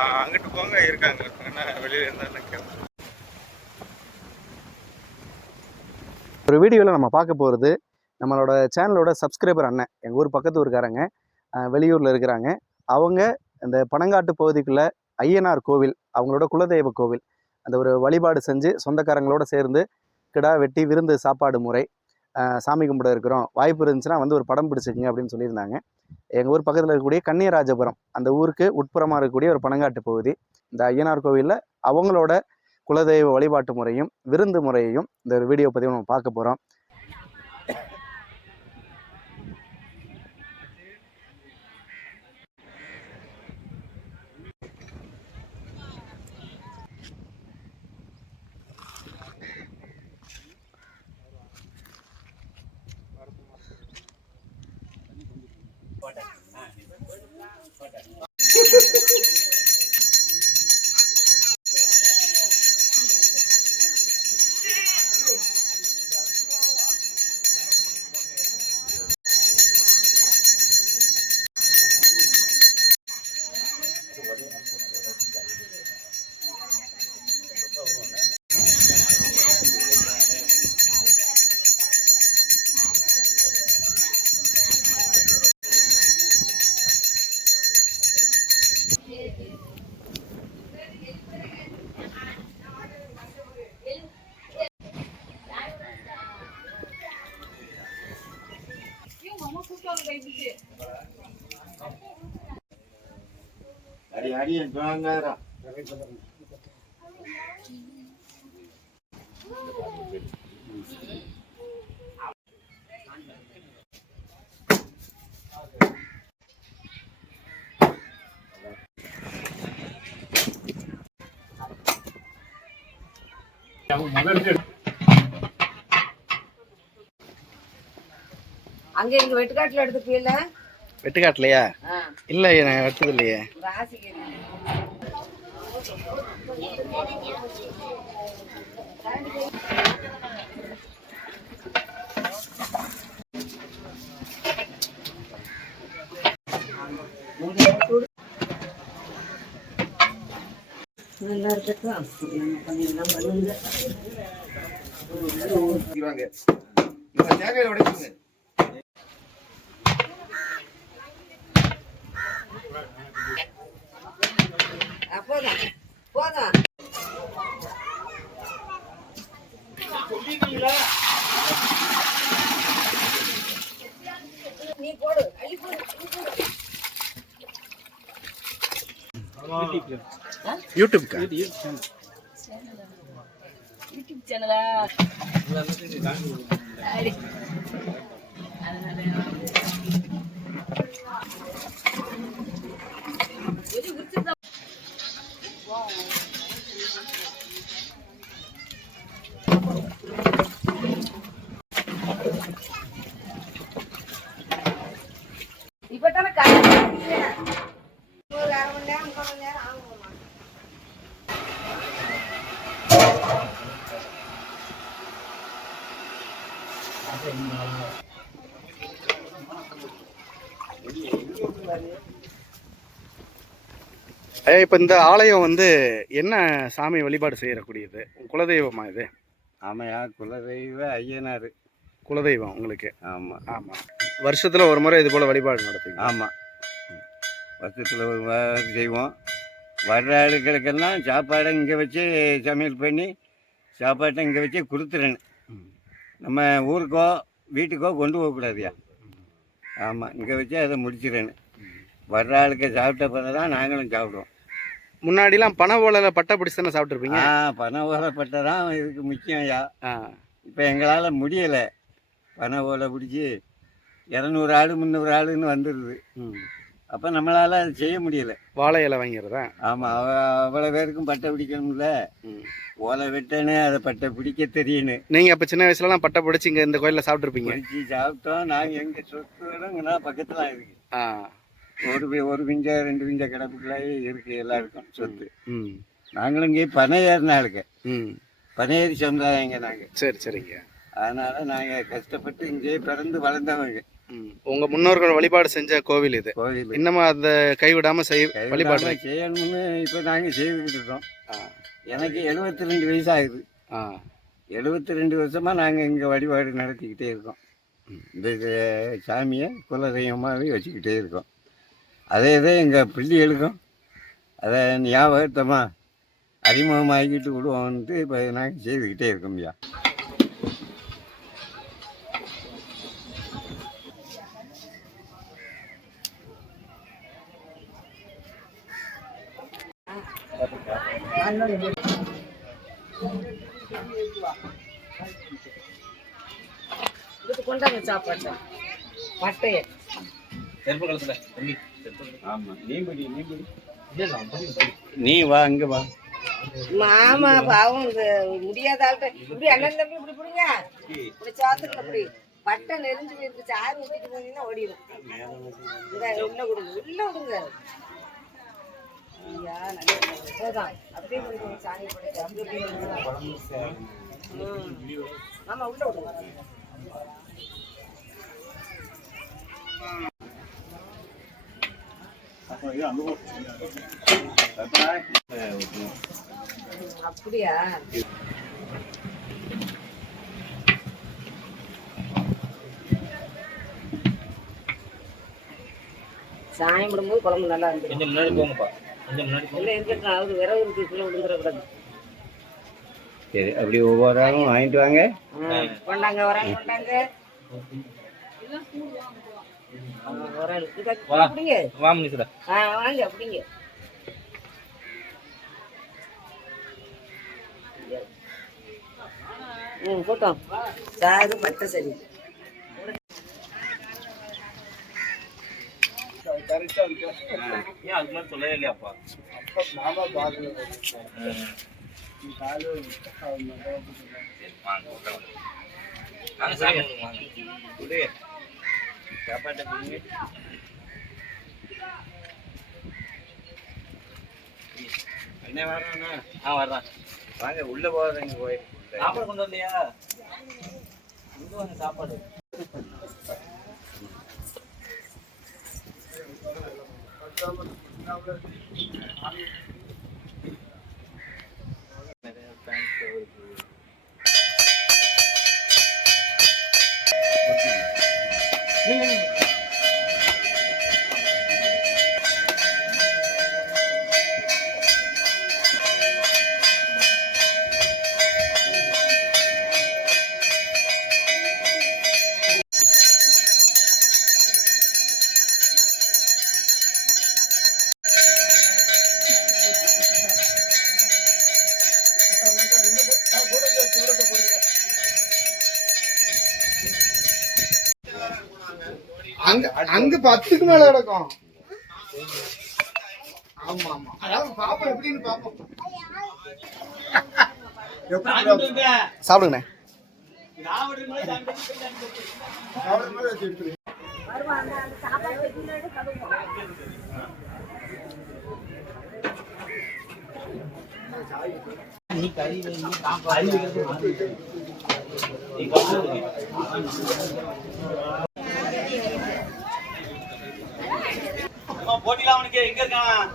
அங்கிட்டு போங்க இருக்காங்க வெளியே இருந்தா கேட்போம். ஒரு வீடியோவில் நம்ம பார்க்க போகிறது நம்மளோட சேனலோட சப்ஸ்கிரைபர் அண்ணன், எங்கள் ஊர் பக்கத்து ஊருக்காரங்க, வெளியூரில் இருக்கிறாங்க. அவங்க இந்த பனங்காட்டு பகுதிக்குள்ளே ஐயனார் கோவில், அவங்களோட குலதெய்வ கோவில், அந்த ஒரு வழிபாடு செஞ்சு சொந்தக்காரங்களோட சேர்ந்து கிடா வெட்டி விருந்து சாப்பாடு முறை சாமி கும்பிட இருக்கிறோம், வாய்ப்பு இருந்துச்சுன்னா வந்து ஒரு படம் பிடிச்சிக்கிங்க அப்படின்னு சொல்லியிருந்தாங்க. எங்கள் ஊர் பக்கத்தில் இருக்கக்கூடிய கன்னியராஜபுரம், அந்த ஊருக்கு உட்புறமாக இருக்கக்கூடிய ஒரு பனங்காட்டு பகுதி. இந்த ஐயனார் கோவிலில் அவங்களோட குலதெய்வ வழிபாட்டு முறையும் விருந்து முறையையும் இந்த ஒரு வீடியோ பதிவு நம்ம பார்க்க போகிறோம். அங்க இங்க வெட்டுக்காட்டுல எடுத்துப்பீல? வெட்டுக்காட்டுலையா? இல்ல, நான் எடுத்தது இல்லையே. நல்லா இருக்கட்டும். போதும். நீ போடு, அள்ளி போடு. யூடியூப் சேனலா? இப்பதானே ஒரு அரை மணி நேரம் 3 மணி நேரம் ஆகுமா? இப்போ இந்த ஆலயம் வந்து என்ன சாமி வழிபாடு செய்யக்கூடியது? குலதெய்வமா இது? ஆமையா, குலதெய்வ ஐயனார் குலதெய்வம் உங்களுக்கு? ஆமாம் ஆமாம். வருஷத்தில் ஒரு முறை இது போல் வழிபாடு நடத்துங்க? ஆமாம், வருஷத்தில் ஒரு செய்வோம். வர்ற ஆளுகளுக்கெல்லாம் சாப்பாடை இங்கே வச்சு சமையல் பண்ணி சாப்பாட்டை இங்கே வச்சு கொடுத்துறேன்னு. நம்ம ஊருக்கோ வீட்டுக்கோ கொண்டு போகக்கூடாதுயா. ஆமாம், இங்கே வச்சு அதை முடிச்சிடறேன்னு. வர்ற ஆளுக்கு சாப்பிட்ட பிறகு தான் நாங்களும் சாப்பிடுவோம். முன்னாடிலாம் பனை ஓலையில் பட்டை பிடிச்சி தானே சாப்பிட்ருப்பீங்க? பனை ஓலை பட்டை தான் இதுக்கு முக்கியம் ஐயா. இப்போ எங்களால் முடியலை. பனை ஓலை பிடிச்சி 200 ஆடு 300 ஆடுன்னு வந்துடுது. அப்போ நம்மளால் அதை செய்ய முடியலை. வாழை இலை வாங்கிறதா? ஆமாம், அவ்வளோ பேருக்கும் பட்டை பிடிக்கணும்ல. ஓலை வெட்டனு அதை பட்டை பிடிக்க தெரியணும். நீங்கள் அப்போ சின்ன வயசுலலாம் பட்டை பிடிச்சி இங்கே இந்த கோயிலில் சாப்பிட்ருப்பீங்க? பிடிச்சி சாப்பிட்டோம். நாங்கள் எங்கள் சொத்து இடங்கன்னா பக்கத்தில் இருக்குது. ஒரு விஞ்ச 2 விஞ்ச கிடப்புக்குள்ளாயே இருக்குது எல்லாருக்கும் சொத்து. நாங்களும் இங்கே பனை ஏறின ஆளுங்க, பனையேறி சமுதாயங்க நாங்கள். சரி சரிங்க. அதனால் நாங்கள் கஷ்டப்பட்டு இங்கேயே பிறந்து வளர்ந்தவங்க. உங்கள் முன்னோர்கள் வழிபாடு செஞ்ச கோவில் இது. கோவில் இன்னமும் அதை கைவிடாமல் வழிபாடு செய்யணும்னு இப்போ நாங்கள் செய்துக்கிட்டு இருக்கோம். எனக்கு 72 வயசாகுது. 72 வருஷமாக நாங்கள் இங்கே வழிபாடு நடத்திக்கிட்டே இருக்கோம். இந்த சாமியை குலதெய்வமாகவே வச்சுக்கிட்டே இருக்கோம். அதே எங்கள் பிள்ளைகளுக்கும் அதை ஞாபகத்தமாக அறிமுகமாகிக்கிட்டு விடுவோம்ன்ட்டு இப்போ நாங்கள் செய்துக்கிட்டே இருக்கோம். ஐயா கொண்டாங்க சாப்பாடு பட்டைய நீ வா இங்கே வா. மாமா பாவம் முடியாத ஆள்கிட்ட இப்படி அண்ணன் தம்பி இப்படி பிடிங்க இப்படி சாத்துக்கல இப்படி பட்டை நெறிஞ்சு போயிருந்துச்சு. ஆறு ஊற்றிட்டு போனீங்கன்னா ஓடிடும். உள்ள விடுங்க உள்ள விடுங்க. ஐயா நல்லதான் அப்படியே பண்ணிக்கோங்க. சாணி படைக்க அப்படி ஆமா உள்ள விடுங்க. அப்படியா சாயம் விடும்போது குழம்பு நல்லா இருந்து கொஞ்சம் முன்னாடி போங்கப்பா. கொஞ்சம் முன்னாடி இல்லை இருக்கட்டும். அது விரவு இருக்கு கீழே விழுந்துடக்கூடாது. சரி அப்படி ஒவ்வொரு ஆளும் வாங்கிட்டு வாங்க. கொண்டாங்க வராங்க கொண்டாங்க. வாங்க அப்படிங்க. போட்டோம் சாது பட்டை சரி. சொல்லவே இல்லையாப்பா. என்ன வர்றானா? வர்றான். வாங்க உள்ள போகாதீங்க. போய் சாப்பாடு கொண்டு வரலையா? கொண்டு வாங்க சாப்பாடு. அங்க 10க்கு மேல கிடக்கும். ஆமா ஆமா அதாவது பாப்போம் எப்படின்னு பாப்போம். சாப்பிடுங்க. போட்டிலாம் அவனுக்கு எங்க இருக்கான்?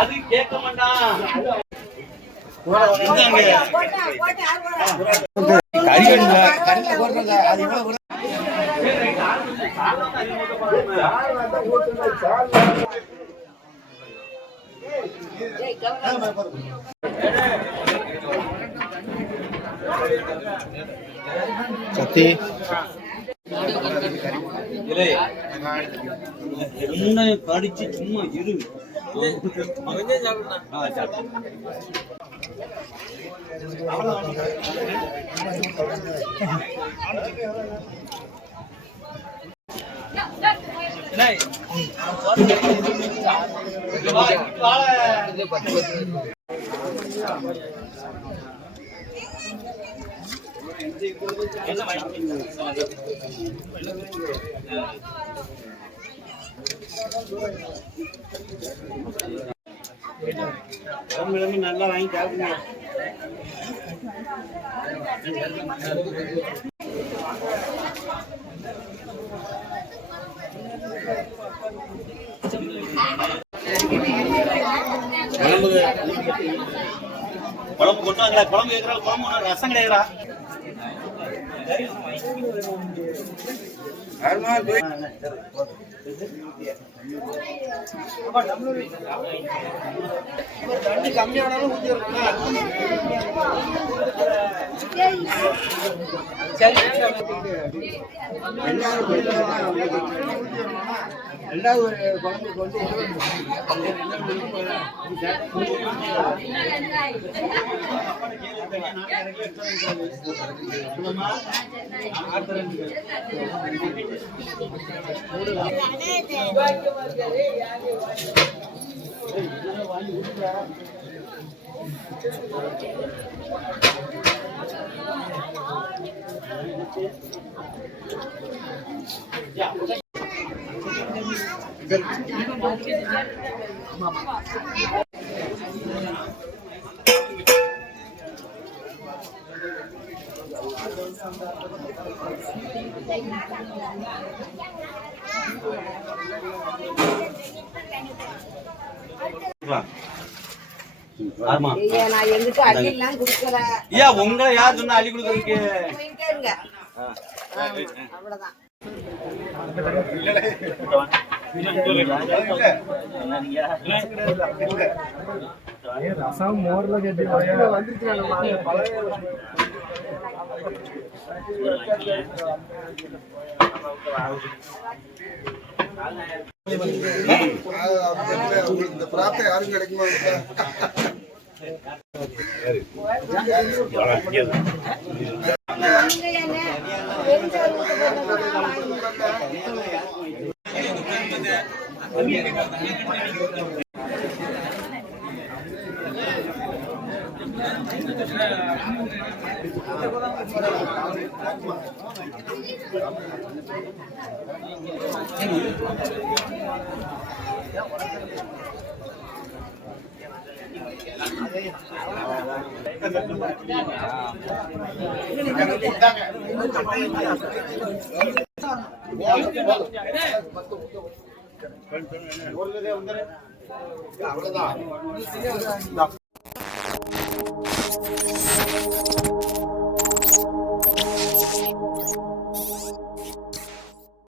அது கேட்க மாட்டான். சத்தி என்ன கடிச்சு சும்மா இரு. நல்லா வாங்கி சாப்பிடுங்க. குழம்பு கொண்டு வாங்க. குழம்பு கேட்கறா, குழம்பு ரசம் கிடையாதா? தண்ணி கம்மியானாலும் ஊத்தி ரெண்டாவது குழம்புக்கு வந்து ஆமா. நான் எங்கிட்ட அள்ளிலாம் குடுக்கல. உங்களை யார் சொன்னா அள்ளி கொடுக்கறதுக்கு? போயிட்டே இருங்க. அவ்வளவுதான். ரசம் மோர்ல கட்டி இந்த பிராப்தம் யாரும் கிடைக்குமா? அவ்வளவுதான்.